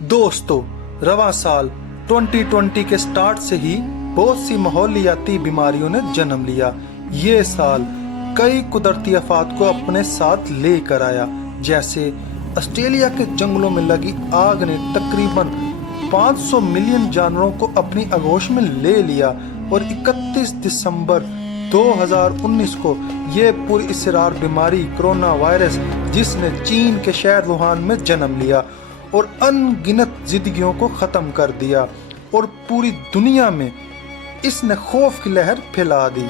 दोस्तों, रवां साल 2020 के स्टार्ट से ही बहुत सी माहौलियाती बीमारियों ने जन्म लिया। ये साल कई कुदरती आफात को अपने साथ लेकर आया। जैसे ऑस्ट्रेलिया के जंगलों में लगी आग ने तकरीबन 500 मिलियन जानवरों को अपनी आगोश में ले लिया और 31 दिसंबर 2019 को ये पुरअसरार बीमारी कोरोना वायरस, जिसने चीन के शहर वुहान में जन्म लिया और अनगिनत जिंदगियों को ख़त्म कर दिया और पूरी दुनिया में इसने खौफ की लहर फैला दी।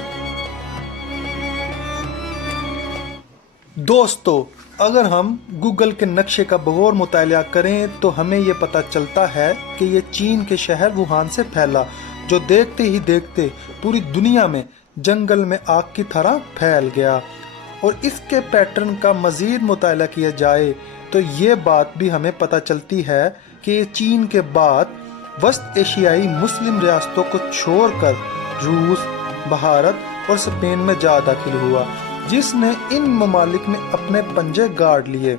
दोस्तों, अगर हम गूगल के नक्शे का बगौर मुतालिया करें तो हमें ये पता चलता है कि ये चीन के शहर वुहान से फैला, जो देखते ही देखते पूरी दुनिया में जंगल में आग की तरह फैल गया। और इसके पैटर्न का मज़ीद मुताला किया जाए तो ये बात भी हमें पता चलती है कि ये चीन के बाद वस्त एशियाई मुस्लिम रियासतों को छोड़कर रूस, भारत और स्पेन में जा दाखिल हुआ, जिसने इन ममालिक में अपने पंजे गाड़ लिए।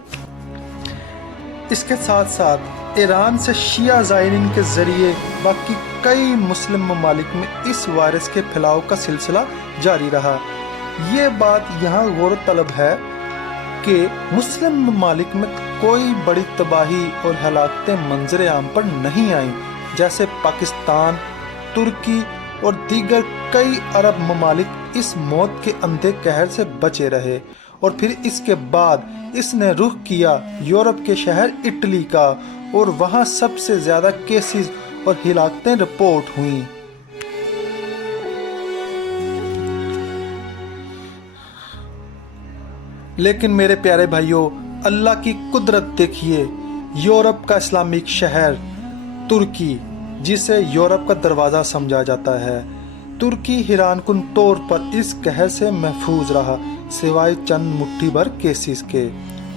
इसके साथ साथ ईरान से शिया ज़ायरीन के जरिए बाकी कई मुस्लिम ममालिक में इस वायरस के फैलाव का सिलसिला जारी रहा। ये बात यहाँ गौर तलब है कि मुस्लिम ममालिक में कोई बड़ी तबाही और हलाकतें मंजर आम पर नहीं आईं, जैसे पाकिस्तान, तुर्की और दीगर कई अरब ममालिक इस मौत के अंधे कहर से बचे रहे। और फिर इसके बाद इसने रुख किया यूरोप के शहर इटली का और वहाँ सबसे ज़्यादा केसेस और हिलाकतें रिपोर्ट हुई। लेकिन मेरे प्यारे भाइयों, अल्लाह की कुदरत देखिए। यूरोप का इस्लामिक शहर तुर्की, जिसे यूरोप का दरवाज़ा समझा जाता है, तुर्की हैरानकुन तौर पर इस कहर से महफूज रहा, सिवाय चंद मुट्ठी भर केसेस के।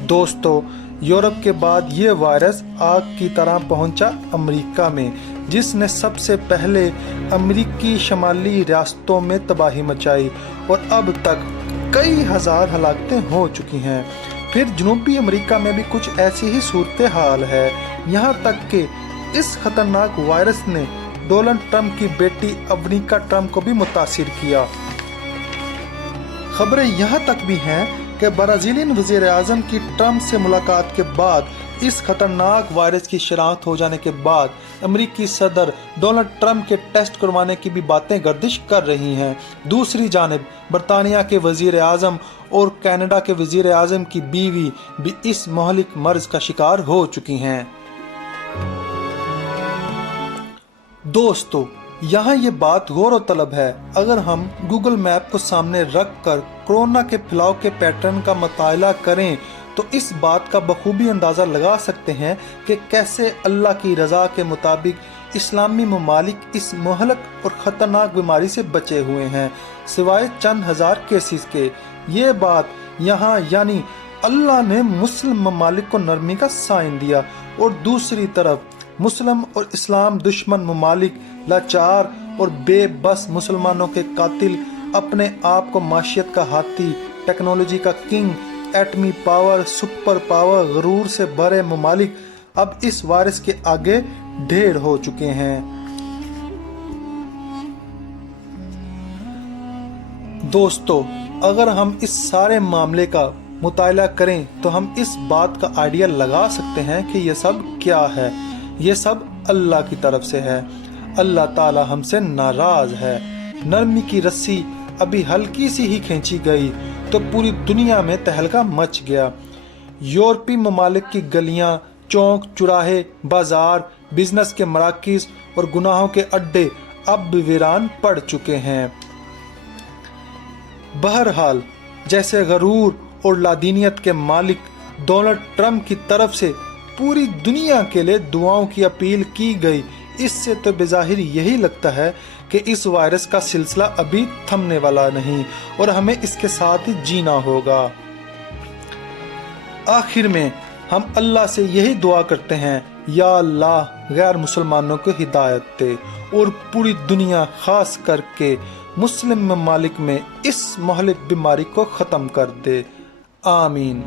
दोस्तों, यूरोप के बाद ये वायरस आग की तरह पहुंचा अमेरिका में, जिसने सबसे पहले अमेरिकी शमाली रियासतों में तबाही मचाई और अब तक कई हजार हलाकतें हो चुकी हैं। फिर जनूबी अमेरिका में भी कुछ ऐसी ही सूरत हाल है। यहाँ तक कि इस खतरनाक वायरस ने डोनाल्ड ट्रंप की बेटी अवनिका ट्रंप को भी मुतासिर किया। खबरें यहाँ तक भी हैं कि ब्राज़ीलियन वज़ीर आज़म की ट्रंप से मुलाकात के बाद इस खतरनाक वायरस की शनाख्त हो जाने के बाद अमेरिकी सदर डोनाल्ड ट्रंप के टेस्ट करवाने की भी बातें गर्दिश कर रही हैं। दूसरी जानिब बरतानिया के वज़ीर आज़म और कनाडा के वज़ीर आज़म की बीवी भी इस महलिक मर्ज का शिकार हो चुकी हैं। दोस्तों, यहाँ ये बात गौर तलब है। अगर हम गूगल मैप को सामने रख कर कोरोना के फैलाव के पैटर्न का मुताला करें तो इस बात का बखूबी अंदाज़ा लगा सकते हैं कि कैसे अल्लाह की रज़ा के मुताबिक इस्लामी ममालिक इस महलक और ख़तरनाक बीमारी से बचे हुए हैं, सिवाय चंद हज़ार केसेस के। ये बात यहाँ यानी अल्लाह ने मुस्लिम ममालिक को नरमी का साइन दिया और दूसरी तरफ मुस्लिम और इस्लाम दुश्मन ममालिक लाचार और बेबस मुसलमानों के कातिल, अपने आप को माशियत का हाथी, टेक्नोलॉजी का किंग, एटमी पावर, सुपर पावर, गरूर से भरे ममालिक अब इस वायरस के आगे ढेर हो चुके हैं। दोस्तों, अगर हम इस सारे मामले का मुताला करें तो हम इस बात का आइडिया लगा सकते हैं कि ये सब क्या है। ये सब अल्लाह की तरफ से है। अल्लाह ताला हमसे नाराज है। नरमी की रस्सी अभी हल्की सी ही खींची गई तो पूरी दुनिया में तहलका मच गया। यूरोपीय ममालिक की गलियां, चौक, चौराहे, बाजार, बिजनेस के मराकिज और गुनाहों के अड्डे अब भी वीरान पड़ चुके हैं। बहरहाल, जैसे गरूर और लादीनियत के मालिक डोनाल्ड ट्रंप की तरफ से पूरी दुनिया के लिए दुआओं की अपील की गई, इससे तो बेज़ाहिर यही लगता है कि इस वायरस का सिलसिला अभी थमने वाला नहीं और हमें इसके साथ ही जीना होगा। आखिर में हम अल्लाह से यही दुआ करते हैं, या अल्लाह गैर मुसलमानों को हिदायत दे और पूरी दुनिया खास करके मुस्लिम ममालिक में इस महलिक बीमारी को ख़त्म कर दे। आमीन।